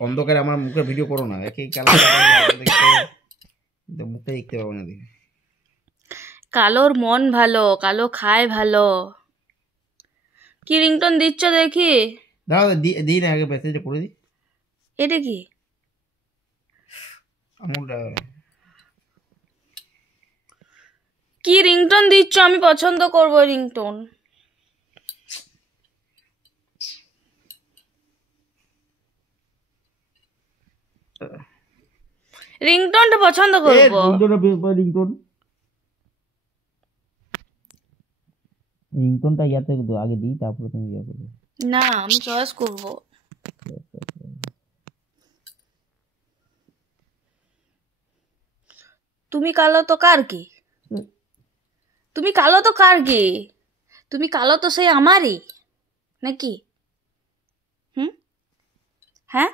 অন্ধকারে আমার মুখে ভিডিও করো না, দেখে কালো মুখে দেখতে পাবো না। দেখে কালোর মন ভালো, কালো খায় ভালো। কি রিংটোন দিচ্ছ দেখি? দাঁড়াও দিই না, আগে মেসেজটা পড়ে দিই। এটা কি আমুলটা কি রিংটোন দিচ্ছ? আমি পছন্দ করবো রিংটোন। রিংটোনটা পছন্দ করবো। রিংটোনটা ইয়াতে আগে দিই, তারপরে তুমি ইয়ে করবে। না, আমি চয়েস করবো। তুমি কালো তো কার কি? তুমি কালো তো কার কি? তুমি কালো তো সেই আমারই নাকি? হ্যাঁ,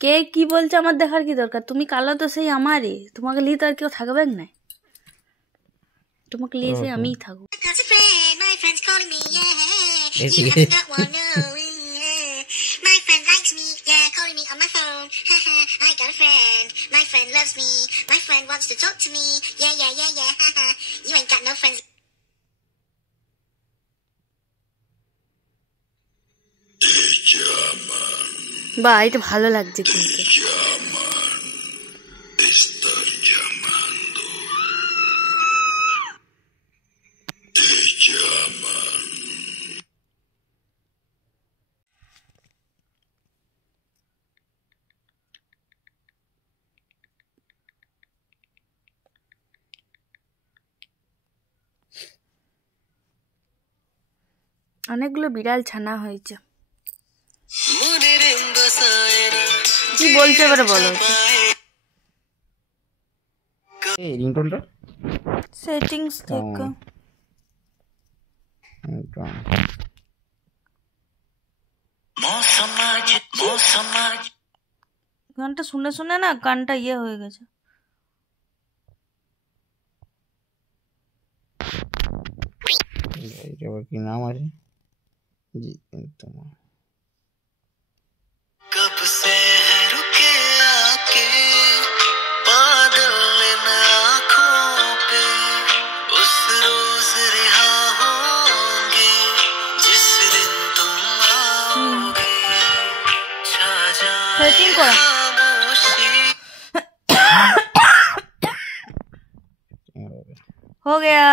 কে কি বলছে আমার দেখার কি দরকার? তুমি কালো তো সেই আমারই, তোমাকে লিয়ে তো আর কেউ থাকবে না, তোমাকে লিয়ে সেই আমিই থাকবো। বা এটা ভালো লাগছে কিন্তু। অনেকগুলো বিড়াল ছানা হয়েছে। কি বলছে এবারে বলো। এই রিংটোনটা সেটিংস থেকে গানটা শুনে শুনে না কানটা ইয়ে হয়ে গেছে। এটা আবার কি নাম আছে? জি তোমার कब से है रुके आके बादल इन आँखों पे, उस रोज रिहा होंगे जिस दिन तुम आओगे, छा जाए खामोशी। हो गया।